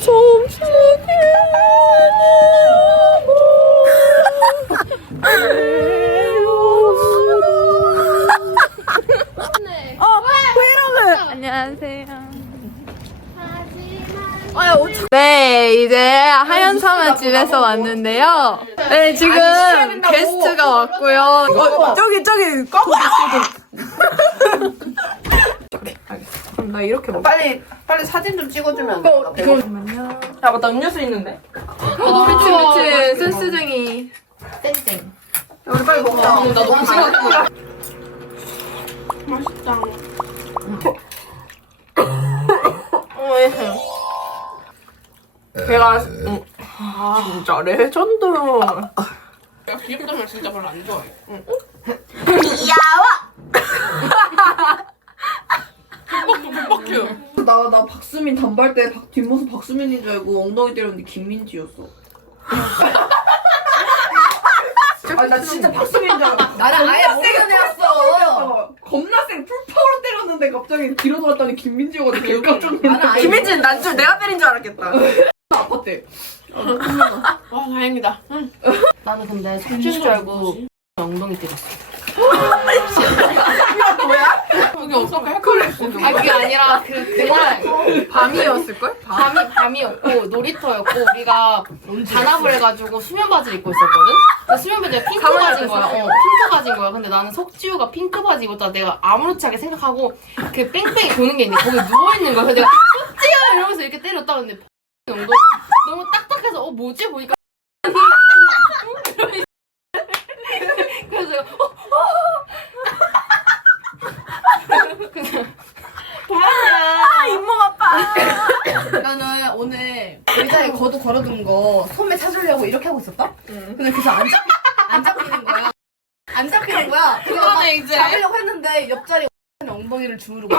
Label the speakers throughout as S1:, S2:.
S1: 안녕하세요. 네, 이제 하얀사마 집에서 왔는데요. 네, 지금 게스트가 왔고요. 저기. 나 이렇게 먹어.
S2: 빨리 사진 좀 찍어주면 안 돼?
S1: 잠깐만요.
S2: 야 맞다 음료수 있는데.
S1: 미친 센스쟁이.
S2: 땡땡.
S1: 우리 빨리 먹자.
S2: 나 너무 싫어. 맛있다.
S1: 배가 진짜 레전드.
S2: 내가 비빔라면 진짜 별로 안 좋아해.
S3: 나 박수민 단발 때 뒷모습 박수민인 줄 알고 엉덩이 때렸는데 김민지였어. 아, 나 진짜 박수민인 줄 알고.
S2: 나는 아예 모르는 애였어.
S3: 겁나 쌩 풀파워로 때렸는데 갑자기 뒤로 돌았더니 김민지여가지고 개 깜짝 놀랐어.
S1: 김민진 난줄 내가 때린 줄 알았겠다.
S3: 아팠대.
S2: 와 다행이다. 응. 나는 근데 석주인 줄 알고 엉덩이 때렸어.
S1: 뭐야?
S2: 그게 어떻게 헷갈렸어. 아 그게 아니라 그날
S1: 밤이었을걸?
S2: 밤이었고 놀이터였고 우리가 단합을 해가지고 수면 바지를 입고 있었거든. 근데 수면 바지가 핑크 바지인 거야. 핑크 바지인 거야. 근데 나는 석지우가 핑크 바지 입었다 내가 아무렇지 않게 생각하고 그 뺑뺑이 도는 게 있는데 거기 누워 있는 거야. 그래서 내가 석지우 이러면서 이렇게 때렸다. 근데 엉덩이 너무 딱딱해서 뭐지 보니까 그래서 내가
S1: 잇몸 아파.
S3: 나는 오늘 의자에 거도 걸어둔 거 소매 찾으려고 이렇게 하고 있었다? 근데 그래서 안 잡히는 거야. 안 잡히는 거야. 그래서 막
S2: 그거네, 이제.
S3: 잡으려고 했는데 옆자리 엉덩이를 주무르고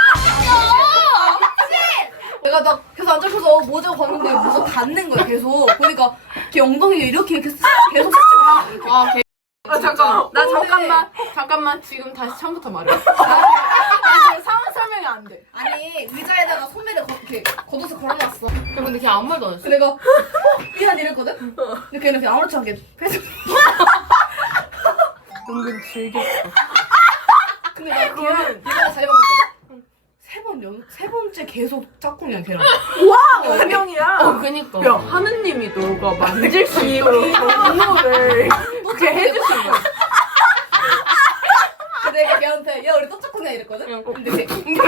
S3: 내가 나 계속 안 잡혀서 모자 봤는데 모자 닿는 거야 계속. 그러니까 걔 엉덩이가 이렇게 계속 스치고
S2: 아 개.
S1: 잠깐만. 나 잠깐만. 지금 다시 처음부터 말해. 나 지금 상황 설명이 안 돼.
S3: 아니 의자에다가 소매를 이렇게 걷어서 걸어놨어.
S2: 근데 걔 아무 말도 안 했어.
S3: 그래서 내가 미안 이랬거든? 근데 걔는 그냥 아무렇지 않게 패스.
S1: 은근 즐겼어.
S3: 근데 나 걔는 내가 자리 바꿨거든? 세 번째 계속 짝꿍이야 걔랑.
S1: 와! 한 명이야.
S2: 그니까.
S1: 야, 하느님이 너가 만질 수 있도록 업무를 그렇게 해주신 거야.
S3: 근데 내가 걔한테 야 우리 또 짝꿍이야 이랬거든? 근데 걔
S1: 이게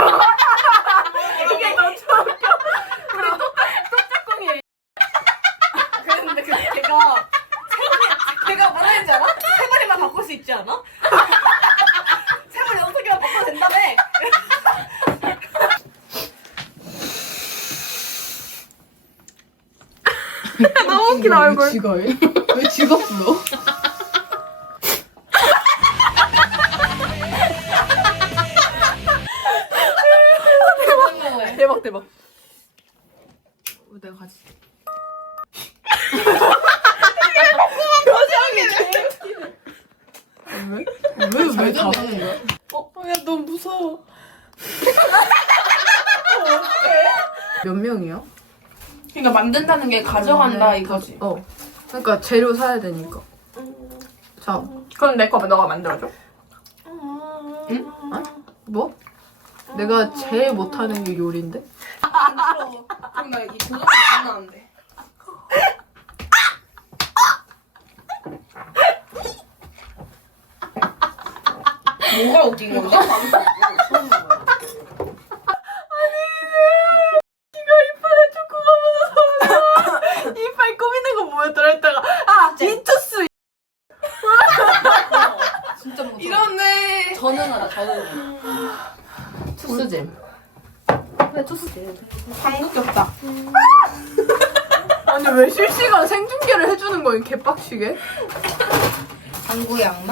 S1: 더 좋아. 우리 또 짝꿍이.
S3: 그랬는데 걔가 뭐라 했는지 알아? 세 마리만 바꿀 수 있지 않아? 세 마리 어떻게만 바꿔도 된다며?
S1: 너무 웃기다, 얼굴.
S3: 왜 직업 불러?
S1: 대박. 내가 가지. 왜 잡는 거야? 야, 너무 무서워. 몇 명이야?
S2: 그러니까 만든다는 게 가져간다 이거지.
S1: 그러니까 재료 사야 되니까. 자,
S2: 그럼 내 거 너가 만들어줘.
S1: 응? 뭐? 내가 제일 못하는 게 요리인데?
S2: 그럼 나 이 도전이 장난 안 돼. 뭐가 웃긴 건데?
S1: 이빨 꾸미는 거 뭐였더라 했다가 인투스!
S3: 진짜 못해.
S2: 이러네.
S3: 전능하다 전능.
S2: 투스잼.
S3: 그래 투스지.
S2: 방구 꼈다.
S1: 아니 왜 실시간 생중계를 해주는 거야 개빡치게?
S3: 방구의 악마?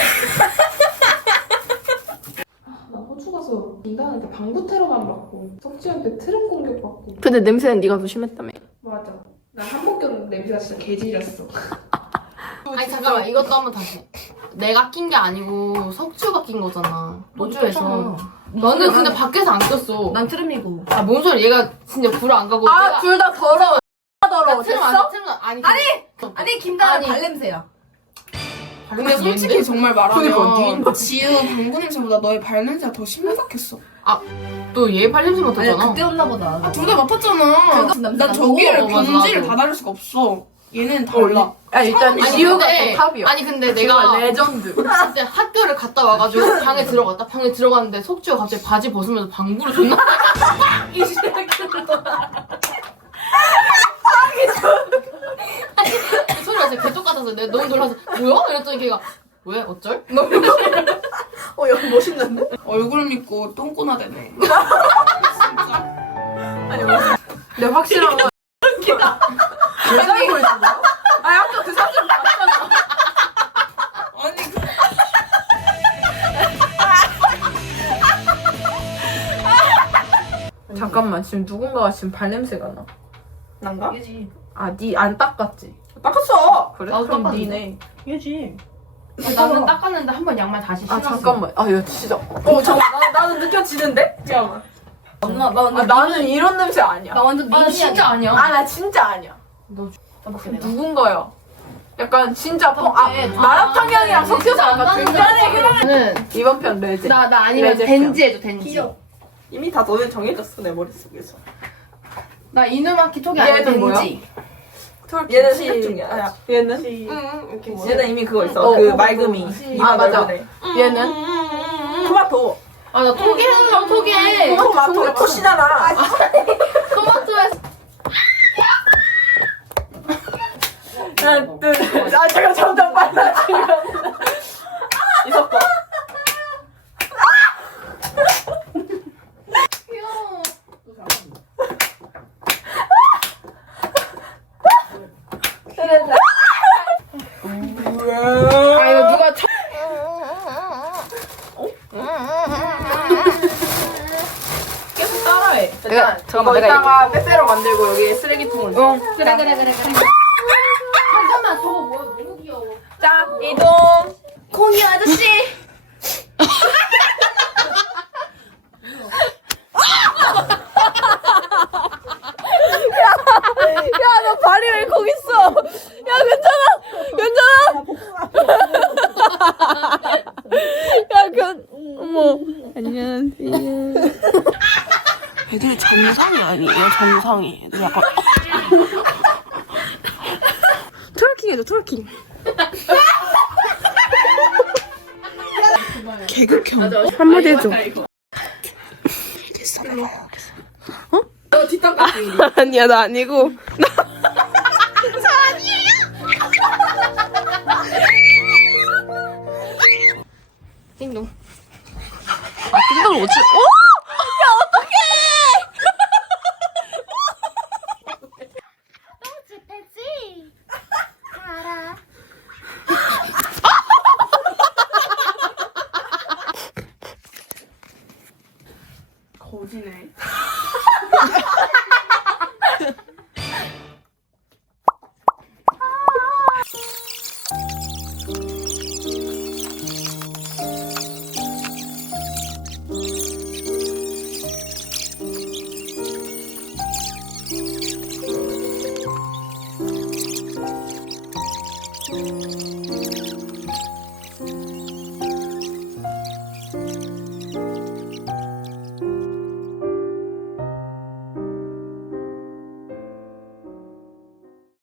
S2: 나 호주 가서 인간한테 방구 테러만 받고 석지한테 트름 공격받고.
S1: 근데 냄새는 네가 더 심했다며.
S2: 맞아. 나 한 번 꼈는데 냄새가 진짜 개지렸어.
S4: 아니 잠깐만 이것도 한번 다시. 내가 낀 게 아니고 석주가 낀 거잖아. 호주에서.
S2: 너는 근데 밖에서 안 꼈어.
S3: 난 트름이고.
S2: 아, 뭔 소리? 얘가 진짜 불을 안 가고.
S1: 아, 둘 다 더러워. 더러워. 됐어?
S2: 아니.
S3: 아니 김다은
S2: 아니.
S3: 발냄새야.
S5: 근데 솔직히 정말 말하면
S1: 그러니까,
S5: 지우 방구 냄새보다 너의 발 냄새가 더 심각했어.
S2: 너얘 발냄새
S3: 아니
S2: 맡았잖아.
S3: 그때 없나 보다.
S5: 둘 다 맡았잖아.
S3: 그거
S5: 난 저기를
S2: 어, 맞아,
S5: 변질을
S2: 나도.
S5: 다 다를 수가 없어. 얘는 달라.
S1: 야, 일단
S2: 아니,
S1: 지우가
S2: 근데-
S1: 더 탑이야.
S2: 아니, 근데
S1: 지우가
S2: 내가
S1: 레전드.
S2: 그때 학교를 갔다 와가지고 방에 들어갔다. 방에 들어갔는데 속주가 갑자기 바지 벗으면서 방구를 존나. 이 새끼들도. 아니, 그 소리가 진짜 개똑같아서 내가 너무 놀라서 뭐야? 이랬더니 걔가 왜? 어쩔?
S1: 어, 여기 멋있는데?
S5: 얼굴 믿고 똥꼬나 되네.
S1: 아니, 근데 확실한 건. 왜 자고 있는 거야? 아니, 아까 그 사진 봤잖아.
S5: 아니
S1: 잠깐만, 지금 누군가가 지금 발냄새가 나. 난가?
S3: 얘지.
S1: 아, 니 안 닦았지?
S5: 닦았어.
S1: 그래?
S2: 나도
S1: 그럼
S2: 닦았는데.
S1: 니네.
S3: 얘지.
S2: 나는 닦았는데 한 번 양말 다시
S1: 아,
S2: 신었어.
S1: 잠깐만. 아, 이거 진짜. 잠깐만. 나는 느껴지는데? 잠깐만.
S3: 나
S1: 나는 이런 냄새 아니야.
S3: 나 완전
S2: 아, 나 진짜 아니야.
S1: 아, 나 진짜 아니야.
S2: 너
S3: 어떻게 내가?
S1: 누군가요? 약간 진짜
S3: 네.
S1: 마라탕 향이랑 섞여서
S2: 안
S1: 약간
S2: 나는데.
S1: 굉장히
S2: 나는
S1: 이번 편 레제.
S2: 나 아니면
S1: 레제
S2: 덴지 해줘, 덴지.
S6: 이미 다 너는 정해졌어 내 머릿속에서.
S2: 나 이누마키 톡이 아니야,
S1: 얘는 뭐야?
S2: 덴지.
S6: 얘는 생각 중이야. 아, 얘는
S2: 이렇게 뭐.
S6: 얘는 이미 그거 있어.
S1: 어,
S6: 그
S1: 어,
S6: 맑음이.
S1: 아, 맞아.
S6: 넓은 애.
S1: 얘는
S6: 토마토.
S2: 아, 나 톡이 해줘, 톡이.
S6: 토마토 토시잖아.
S2: 토마토에서.
S1: 하나, 둘, 셋. 아, 제가 점점 빨라지면.
S6: 이석거.
S2: 귀여워.
S1: 아, 이거 누가 계속 따라해.
S6: 내가
S1: 이거 이따가 빼빼로 만들고 여기 쓰레기통을 넣어.
S2: 그래. 잠깐만, 저거 뭐야? 너무 귀여워.
S1: 자, 이동.
S3: 콩이 아저씨.
S1: 야, 너 발이 왜 거기 있어? 야, 괜찮아? 괜찮아? 야, 어머. 안녕하세요.
S5: 애들이 정상이 아니에요. 정상이. 애들 약간
S1: 트월킹 해줘, 트월킹.
S5: 개극형.
S1: 한마디 해줘.
S3: 너 뒷담 같은 일.
S1: 아니야, 나 아니고.
S2: 띵동.
S1: 띵동 오지? 어?